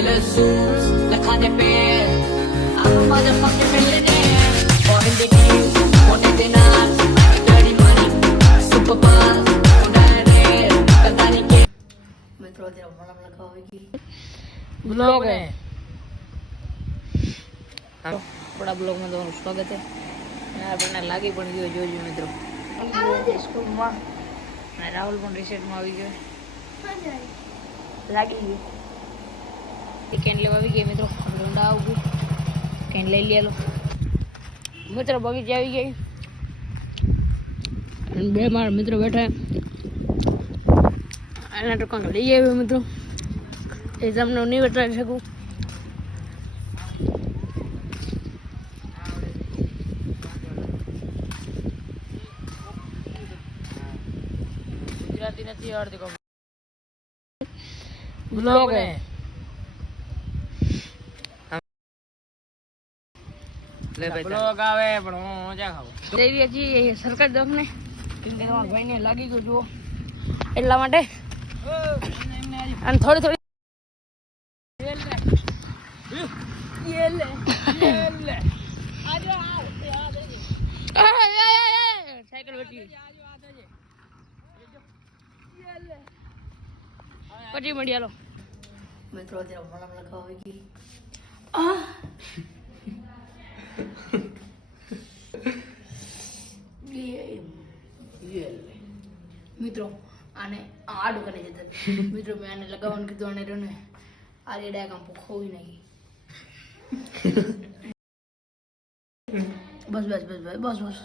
suits, lakhane pe. I'm a motherfucking millionaire. Foreign degrees, wanted dinners, dirty money, super fast, direct, કતાની કે મિત્રો અત્યારે ભણવા લગાવ આવી ગઈ બ્લોગ હે આપણા બ્લોગમાં તમારું સ્વાગત છે અને આપણને લાગી પણ ગયો જોજો મિત્રો સ્કૂલમાં અને રાહુલ પણ રિસેટમાં આવી ગયો લાગી ગયું એ કેન લેવા આવી ગઈ મિત્રો આપણે ઊંડા આવું કેન લઈ લેલો મિત્રો બગીચે આવી ગઈ અને બે મારા મિત્રો બેઠા એના ટૂંકા લઈ આવ્યો મિત્રો એ તમને હું નહીં બતાવી શકું ગુજરાતી નથી આવડતી કોઈ બ્લોગ હે બ્લોગ આવે પણ હું ખાવું સરકારી ભાઈને લાગી ગયો જુઓ. એટલા માટે? અને થોડી થોડી પછી મળી હાલો. મિત્રો અત્યારે ભણવા લગાવ આવી ગઈ. મિત્રો આને આડું કરી જતા મિત્રો મેં આને લગાવવાનું કીધું આને રહ્યો ને આ રેડા કામ ખોવી નાખી બસ બસ બસ બસ બસ બસ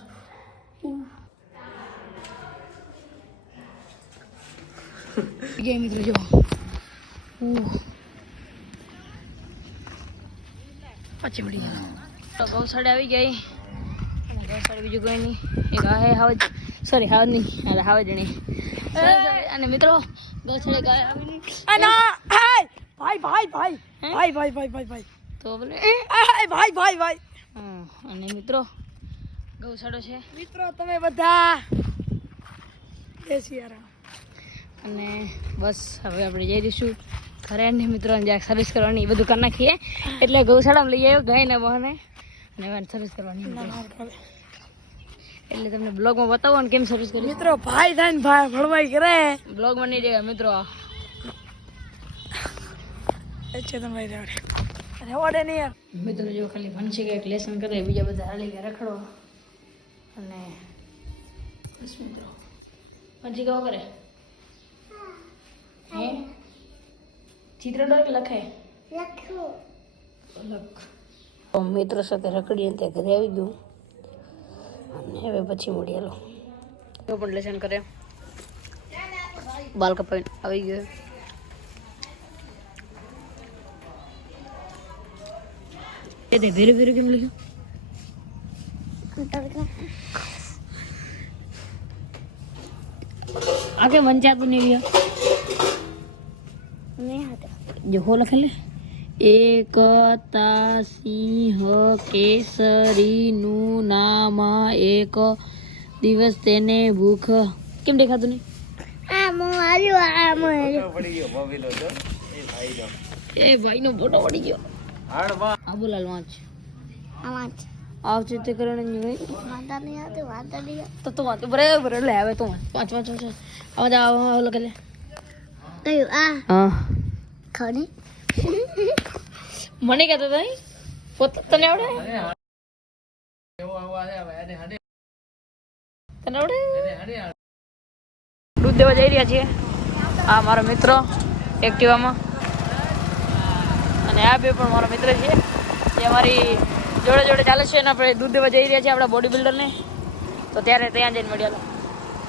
ગયા મિત્રો જો ઉહ. પછી મળી ગયા તો ગૌશાળા આવી ગઈ અને ગૌશાળા બીજું કોઈ નહીં એક આ હે હાવજ સોરી હાવજ નહીં. અરે હાવજણી અને મિત્રો ગોછડે ગયા ભાઈ ભાઈ ભાઈ? ભાઈ ભાઈ ભાઈ ભાઈ ભાઈ! તો બોલે. ભાઈ ભાઈ ભાઈ! અને મિત્રો ગૌશાળો છે. મિત્રો તમે બધા સિયારામ અને બસ હવે આપણે જઈ રહીશું ઘરે ને મિત્રો જ્યાં સર્વિસ કરવાની એ બધું કરી નાખીએ. એટલે ગૌશાળામાં લઈ આવ્યો ગાયના બહાને. અને સર્વિસ કરવાની. એટલે તમને બ્લોગમાં બતાવો ને કેમ સર્વિસ કરી મિત્રો ભાઈ થાય ને ભાઈ ભળવાઈ કરે. બ્લોગમાં નહીં રહેવા મિત્રો. ચેતન ભાઈ રેવડે રેવડે નહીં યાર. મિત્રો જો ખાલી ભણશે કે લેસન કરે બીજા બધા હાલી ગયા રખડો. અને બસ મિત્રો. પછી કહો કરે? હે? ચિત્ર કે લખે? લખ. મિત્રો સાથે રખડીએ ને ત્યાં ઘરે આવી ગયું. અને હવે પછી મળી હાલો તો પણ લેસન કરે બાલ કપાઈને આવી ગયો એ તે ભેરું ભેરું કેમ લખ્યું આ કે વંચાતું નહીં રહ્યો જો હો લખેલે એકતા સિંહ કેસરીનું નામ એક દિવસ તેને ભૂખ કેમ દેખાતું નહીં? એ ભાઈનો ફોટો પડી ગયો. આ બોલાલ વાંચ. આવશે તે નહીં તો તો વાંચ. બરાબર લે હવે તો પાંચ પાંચ પાંચ આવા આવા લે. હા. મને કહેતો હતા પોતે તને આવડે? તને આવડે? દૂધ દેવા જઈ રહ્યા છીએ. આ મારો મિત્ર એક્ટિવામાં. અને આ બે પણ મારો મિત્ર છે. જે અમારી જોડે જોડે ચાલે છે અને આપણે દૂધ દેવા જઈ રહ્યા છીએ આપણા બોડી બિલ્ડરને તો ત્યારે ત્યાં જઈને મળ્યા